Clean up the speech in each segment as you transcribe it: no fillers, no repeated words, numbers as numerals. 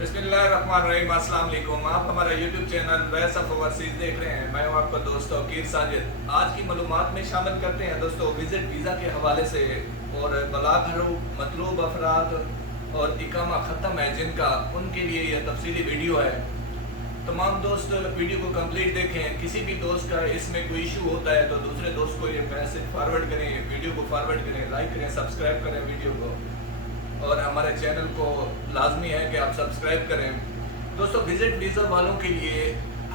बिस्मिल्लाहिर्रहमानिर्रहीम। अस्सलाम वालेकुम। आप हमारा YouTube channel voice of overseas देख रहे हैं। मैं हूं आपका दोस्त तौकीर साजिद। आज की मालूमात में शामिल करते हैं दोस्तों विजिट वीज़ा के हवाले से, और बलाग हरूफ, मतलूब अफराद और इकामा ख़त्म है जिनका, उनके लिए यह तफसीली वीडियो है। तमाम दोस्त वीडियो को कंप्लीट देखें। किसी भी दोस्त का इसमें कोई इशू होता है तो दूसरे दोस्त को ये मैसेज फॉरवर्ड करें, वीडियो को फॉरवर्ड करें, लाइक करें, सब्सक्राइब करें वीडियो को, और हमारे चैनल को लाजमी है कि आप सब्सक्राइब करें। दोस्तों विजिट वीज़ा वालों के लिए,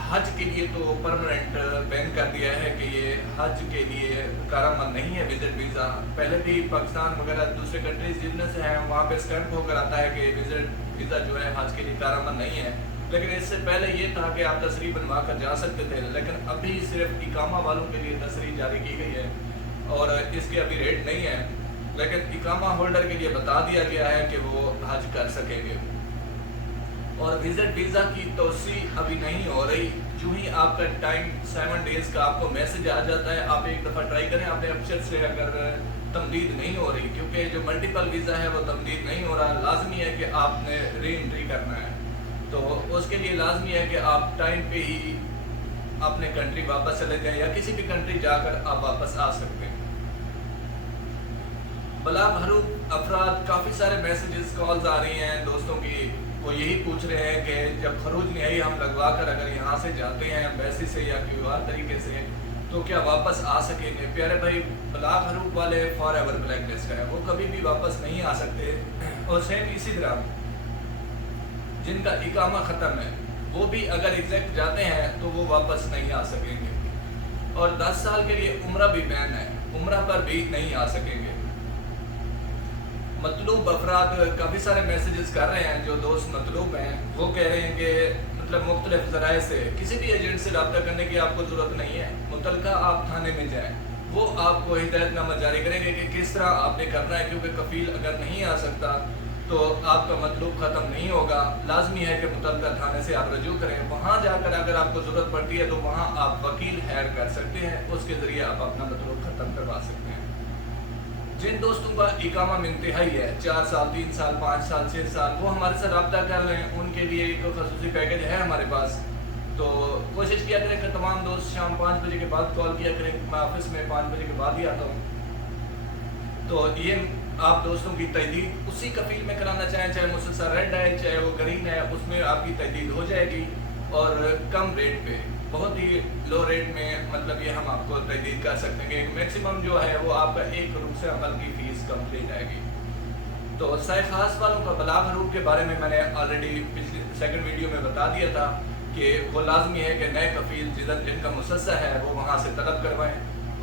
हज के लिए तो परमानेंट बैन कर दिया है कि ये हज के लिए कारामद नहीं है विजिट वीज़ा। पहले भी पाकिस्तान वगैरह दूसरे कंट्रीज जितने से हैं वहाँ पे स्टैंप होकर आता है कि विजिट वीज़ा जो है हज के लिए कारामद नहीं है। लेकिन इससे पहले ये था कि आप तस्रीह बनवा कर जा सकते थे, लेकिन अभी सिर्फ इकामा वालों के लिए तस्रीह जारी की गई है और इसके अभी रेट नहीं है। लेकिन इकामा होल्डर के लिए बता दिया गया है कि वो हज कर सकेंगे। और विजिट वीज़ा की तोसी अभी नहीं हो रही। जो ही आपका टाइम 7 डेज़ का आपको मैसेज आ जाता है, आप एक दफ़ा ट्राई करें अपने अफसर से, अगर तमदीद नहीं हो रही, क्योंकि जो मल्टीपल वीज़ा है वो तमदीद नहीं हो रहा। लाजमी है कि आपने री एंट्री करना है, तो उसके लिए लाजमी है कि आप टाइम पे ही अपने कंट्री वापस चले जाएं, या किसी भी कंट्री जाकर आप वापस आ सकते हैं। बलाग हरूफ अफराद, काफ़ी सारे मैसेजेस कॉल्स आ रही हैं दोस्तों की। वो यही पूछ रहे हैं कि जब खरूज नहाई हम लगवा कर अगर यहाँ से जाते हैं एम्बेसी से या किसी और तरीके से, तो क्या वापस आ सकेंगे? प्यारे भाई, बलाग हरूफ वाले फॉर एवर ब्लैक लिस्ट है, वो कभी भी वापस नहीं आ सकते। और सेम इसी तरह जिनका इकामा ख़त्म है वो भी अगर एग्जैक्ट जाते हैं तो वो वापस नहीं आ सकेंगे। और 10 साल के लिए उम्रा भी बैन है, उम्रा पर भी नहीं आ सकेंगे। मतलूब अफराद, काफ़ी सारे मैसेजेस कर रहे हैं जो दोस्त मतलूब हैं, वो कह रहे हैं कि मतलब मुख्तलिफ ज़राए से किसी भी एजेंट से रब्ता करने की आपको ज़रूरत नहीं है। मुतलका आप थाने में जाएँ, वो आपको हिदायतनामा जारी करेंगे कि किस तरह आपने करना है, क्योंकि कफील अगर नहीं आ सकता तो आपका मतलूब ख़त्म नहीं होगा। लाजमी है कि मुतलका थाने से आप रजू करें। वहाँ जाकर अगर आपको ज़रूरत पड़ती है तो वहाँ आप वकील हायर कर सकते हैं, उसके ज़रिए आप अपना मतलूब ख़त्म करवा सकते हैं। जिन दोस्तों का इकामा में इंतहाई है 4 साल, 3 साल, 5 साल, 6 साल, वो हमारे साथ रब्ता कर लें। उनके लिए एक खसूसी पैकेज है हमारे पास। तो कोशिश किया करें कि तमाम दोस्त शाम 5 बजे के बाद कॉल किया करें। मैं ऑफिस में 5 बजे के बाद ही आता हूँ। तो ये आप दोस्तों की तजदीद उसी कफील में कराना चाहें, चाहे मुसलसल रेड है, चाहे वो ग्रीन है, उसमें आपकी तजदीद हो जाएगी और कम रेट पे, बहुत ही लो रेट में, मतलब ये हम आपको तजदीद कर सकते हैं। मैक्सिमम जो है वो आपका 1 रुपये अमल की फ़ीस कंप्लीट आएगी। तो साय खास वालों का बलाग हरूफ के बारे में मैंने ऑलरेडी पिछली सेकंड वीडियो में बता दिया था कि वो लाजमी है कि नए कफील जिनका मुसस्सा है वो वहाँ से तलब करवाएँ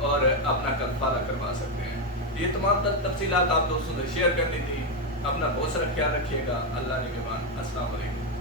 और अपना कफ़ाला करवा सकते हैं। ये तमाम तफसीलात आप दोस्तों से शेयर करनी थी। अपना बहुत सारा ख्याल रखिएगा। अल्लाह निगहबान। अस्सलाम वालेकुम।